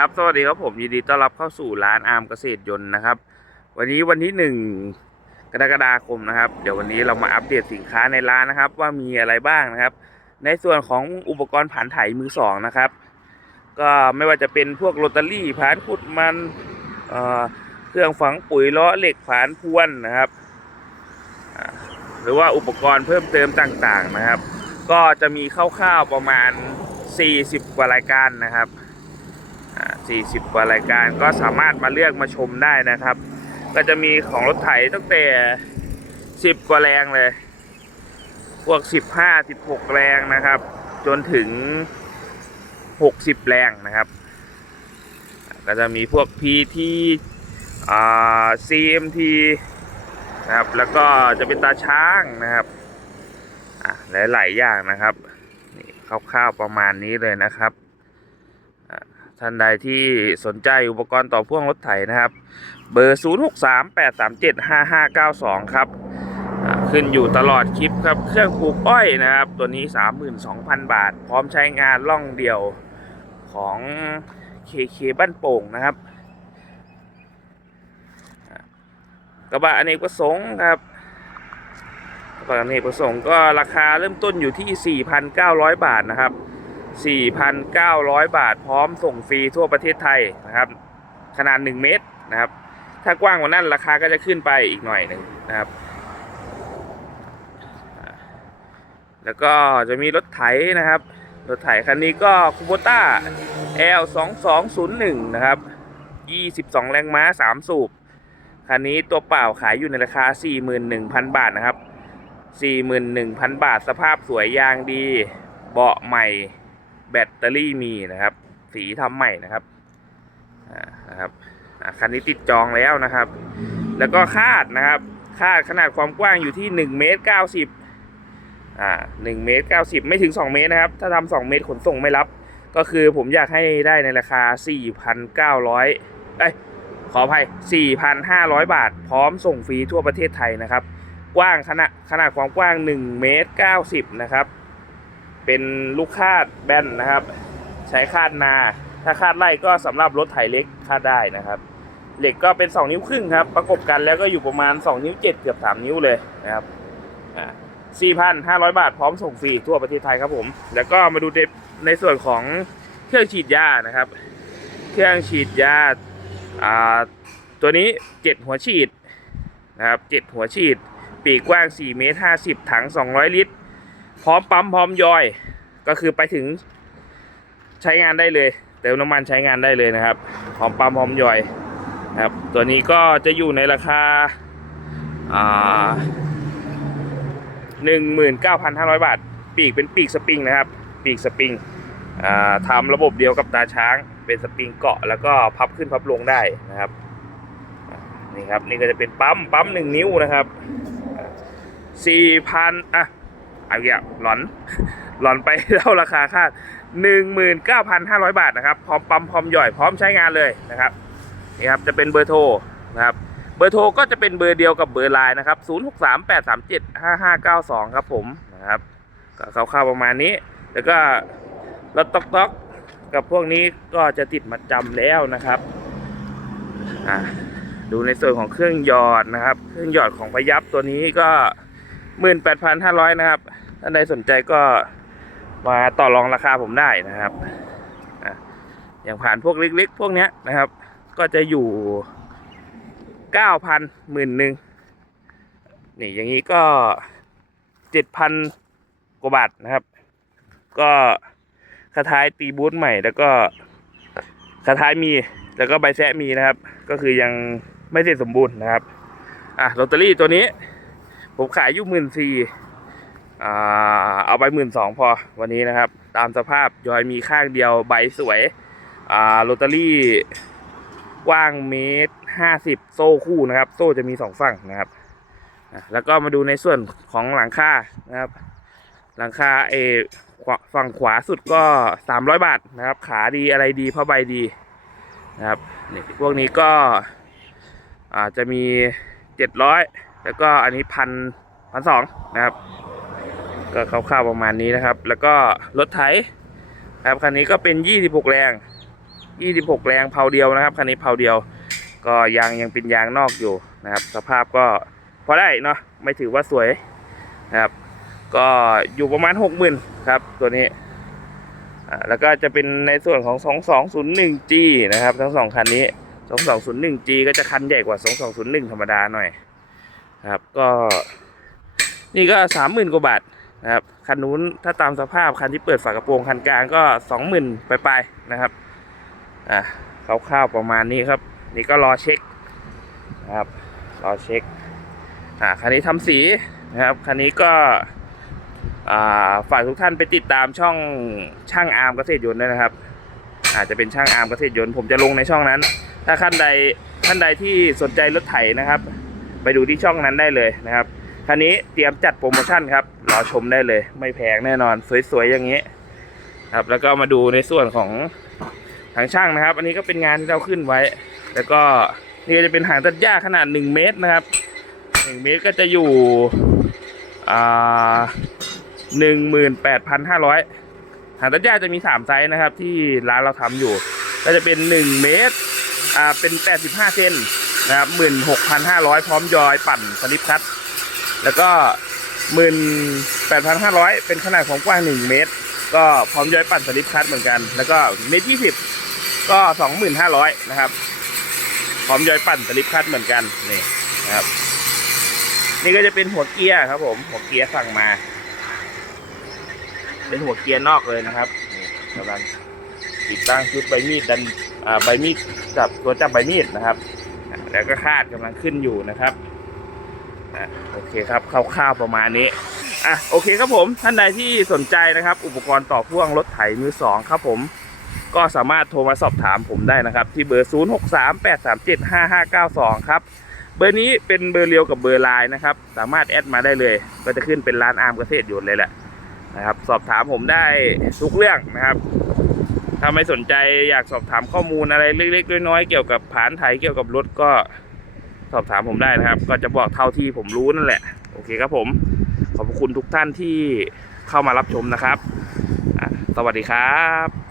ครับ สวัสดีครับผมยินดีต้อนรับเข้าสู่ร้านอาร์มเกษตรยนต์นะครับ วันนี้วันที่หนึ่งกรกฎาคมนะครับ เดี๋ยววันนี้เรามาอัปเดตสินค้าในร้านนะครับ ว่ามีอะไรบ้างนะครับ ในส่วนของอุปกรณ์ผ่านไถมือสองนะครับ ก็ไม่ว่าจะเป็นพวกโรตารี่ผ่านขุดมันเเครื่องฝังปุ๋ยล้อเหล็กผ่านพวนนะครับ หรือว่าอุปกรณ์เพิ่มเติมต่างๆนะครับ ก็จะมีคร่าวๆประมาณ 40 กว่ารายการนะครับ 40 กว่ารายการก็สามารถมาเลือกมาชมได้นะครับ ก็จะมีของรถไถตั้งแต่ 10 กว่าแรงเลย พวก 15 16 แรงนะครับ จนถึง 60 แรงนะครับ ก็จะมีพวก PT อ่า CMT นะครับ แล้วก็จะเป็นตาช้างนะครับหลายๆอย่างนะครับคร่าวๆประมาณนี้เลยนะครับ ท่านใดที่สนใจอุปกรณ์ต่อพ่วงรถไถนะครับ เบอร์ 0638375592 ครับ ขึ้นอยู่ตลอดคลิปครับ เครื่องปลูกอ้อยนะครับ ตัวนี้ 32,000 บาท พร้อมใช้งานล่องเดียวของ KK บ้านโป่งนะครับกระบะอเนกประสงค์ครับกระบะอเนกประสงค์ก็ราคาเริ่มต้นอยู่ที่ 4,900 บาทนะครับ 4,900 บาทพร้อมส่งฟรีทั่วประเทศไทยนะครับ ขนาด 1 เมตรนะครับ ถ้ากว้างกว่านั้นราคาก็จะขึ้นไปอีกหน่อยหนึ่งนะครับ แล้วก็จะมีรถไถนะครับ รถไถคันนี้ก็คูโบต้า L 2 2 0 1 นะครับ 22 แรงม้า 3 สูบ คันนี้ตัวเปล่าขายอยู่ในราคา 41,000 บาทนะครับ 41,000 บาท สภาพสวยยางดี เบาะใหม่ แบตเตอรี่มีนะครับ สีทำใหม่นะครับอ่านะครับอ่าคันนี้ติดจองแล้วนะครับ แล้วก็คาดนะครับ คาดขนาดความกว้างอยู่ที่1เมตร90อ่า1เมตร90ไม่ถึง 2 เมตรนะครับ ถ้าทำ2เมตรขนส่งไม่รับ ก็คือผมอยากให้ได้ในราคา 4,900 เอ้ยขออภัย 4,500 บาท พร้อมส่งฟรีทั่วประเทศไทยนะครับ กว้างขนาดขนาดความกว้าง1เมตร90นะครับ เป็นลูกคาดแบนนะครับ ใช้คาดนา ถ้าคาดไล่ก็สำหรับรถไถเล็กคาดได้นะครับ เหล็กก็เป็น 2 นิ้วครึ่งครับ ประกบกันแล้วก็อยู่ประมาณ 2 นิ้ว 7 เกือบ 3 นิ้วเลยนะครับอ่า4,500 บาทพร้อมส่งฟรีทั่วประเทศไทยครับผม แล้วก็มาดูในในส่วนของเครื่องฉีดยานะครับ เครื่องฉีดยาอ่าตัวนี้ 7 หัวฉีดนะครับ 7 หัวฉีด ปีกกว้าง 4 เมตร 50 ถัง 200 ลิตร พร้อมปั๊มพร้อมย่อย ก็คือไปถึงใช้งานได้เลย เติมน้ำมันใช้งานได้เลยนะครับ พร้อมปั๊มพร้อมย่อยนะครับ ตัวนี้ก็จะอยู่ในราคาอ่าหนึ่งหมื่นเก้าพันห้าร้อยบาท ปีกเป็นปีกสปริงนะครับ ปีกสปริงอ่าทำระบบเดียวกับตาช้าง เป็นสปริงเกาะแล้วก็พับขึ้นพับลงได้นะครับนี่ครับนี่ก็จะเป็นปั๊มปั๊มหนึ่งนิ้วนะครับสี่พันอะ เอาอย่างหลอนหลอนไปเท่าราคาคาด19,500 บาทนะครับ พร้อมปั๊มพร้อมหย่อยพร้อมใช้งานเลยนะครับนี่ครับจะเป็นเบอร์โทรนะครับเบอร์โทรก็จะเป็นเบอร์เดียวกับเบอร์ไลน์นะครับ 0638375592 ครับผมนะครับก็คร่าวๆประมาณนี้ แล้วก็รถต๊อกต๊อกกับพวกนี้ก็จะติดมาจำแล้วนะครับอ่าดูในส่วนของเครื่องหยอดนะครับ เครื่องหยอดของพยับตัวนี้ก็ หมื่นแปดพันห้าร้อยนะครับ ท่านใดสนใจก็มาต่อรองราคาผมได้นะครับ อย่างผ่านพวกเล็กๆ พวกเนี้ยนะครับ ก็จะอยู่เก้าพันหมื่นหนึ่งนี่อย่างนี้ก็เจ็ดพันกว่าบาทนะครับ ก็คาท้ายตีบูทใหม่แล้วก็คาท้ายมีแล้วก็ใบแซะมีนะครับ ก็คือยังไม่เสร็จสมบูรณ์นะครับ อะลอตเตอรี่ตัวนี้ ผมขายอยู่หมื่นสี่เอาไปหมื่นสองพอวันนี้นะครับ ตามสภาพยอยมีข้างเดียวใบสวยลอตเตอรี่กว้างเมตรห้าสิบโซ่คู่นะครับ โซ่จะมีสองฝั่งนะครับแล้วก็มาดูในส่วนของหลังคานะครับ หลังคาเอฝั่งขวาสุดก็สามร้อยบาทนะครับ ขาดีอะไรดีผ้าใบดีนะครับพวกนี้ก็อาจจะมีเจ็ดร้อย แล้วก็อันนี้พันพันสองนะครับ ก็คร่าวๆประมาณนี้นะครับ แล้วก็รถไถนะครับคันนี้ก็เป็น 26 แรง 26 แรงเพาเดียวนะครับคันนี้เพาเดียว ก็ยางยังเป็นยางนอกอยู่นะครับ สภาพก็พอได้เนาะไม่ถือว่าสวยนะครับ ก็อยู่ประมาณ 60,000ครับตัวนี้แล้วก็จะเป็นในส่วนของ 2201G นะครับ ทั้งสองคันนี้ 2201G ก็จะคันใหญ่กว่า 2201 ธรรมดาหน่อย นะครับ ก็นี่ก็30,000กว่าบาทนะครับคันนู้นถ้าตามสภาพคันที่เปิดฝากระโปรงคันกลางก็20,000ไปลายๆนะครับอะคร่าวๆประมาณนี้ครับ นี่ก็รอเช็คนะครับรอเช็คอ่าคันนี้ทำสีนะครับคันนี้ก็อ่าฝากทุกท่านไปติดตามช่องช่างอาร์มเกษตรยนต์ด้วยนะครับ อาจจะเป็นช่างอาร์มเกษตรยนต์ผมจะลงในช่องนั้น ถ้าท่านใดท่านใดที่สนใจรถไถนะครับ ไปดูที่ช่องนั้นได้เลยนะครับคันนี้เตรียมจัดโปรโมชั่นครับรอชมได้เลย ไม่แพงแน่นอนสวยๆอย่างนี้ครับแล้วก็มาดูในส่วนของทางช่างนะครับ อันนี้ก็เป็นงานที่เราขึ้นไว้ แล้วก็นี่จะเป็นหางตัดหญ้าขนาด 1 เมตรนะครับ1เมตรก็จะอยู่หนึ่งหมื่นแปดพันห้าร้อยหางตัดหญ้าจะมี 3 ไซส์นะครับ ที่ร้านเราทำอยู่ ก็จะเป็น 1 เมตรอ่าเป็น 85เซน นะครับหมื่นหกพันห้าร้อยพร้อมยอยปั่นสลิปคัตแล้วก็หมื่นแปดพันห้าร้อยเป็นขนาดของกว้าง1เมตร ก็พร้อมยอยปั่นสลิปคัตเหมือนกัน แล้วก็เมตรยี่สิบก็สองหมื่นห้าร้อยนะครับ พร้อมยอยปั่นสลิปคัตเหมือนกันนี่นะครับนี่ก็จะเป็นหัวเกียร์ครับ ผมหัวเกียร์สั่งมา เป็นหัวเกียร์นอกเลยนะครับนี่กำลังติดตั้งชุดใบมีดดันใบมีดกับตัวจับใบมีดนะครับ แล้วก็คาดกำลังขึ้นอยู่นะครับอะโอเคครับคร่าวๆประมาณนี้อะโอเคครับผมท่านใดที่สนใจนะครับ อุปกรณ์ต่อพ่วงรถไถมือสองครับผมก็สามารถโทรมาสอบถามผมได้นะครับ ที่เบอร์ 0638375592 ครับ เบอร์นี้เป็นเบอร์เรียวกับเบอร์ไลน์นะครับ สามารถแอดมาได้เลย ก็จะขึ้นเป็นร้านอาร์มเกษตรยนต์เลยแหละนะครับ สอบถามผมได้ทุกเรื่องนะครับ ถ้าไม่สนใจอยากสอบถามข้อมูลอะไรเล็กๆน้อยๆเกี่ยวกับผานไถเกี่ยวกับรถก็สอบถามผมได้นะครับ ก็จะบอกเท่าที่ผมรู้นั่นแหละ โอเคครับผม ขอบคุณทุกท่านที่เข้ามารับชมนะครับ สวัสดีครับ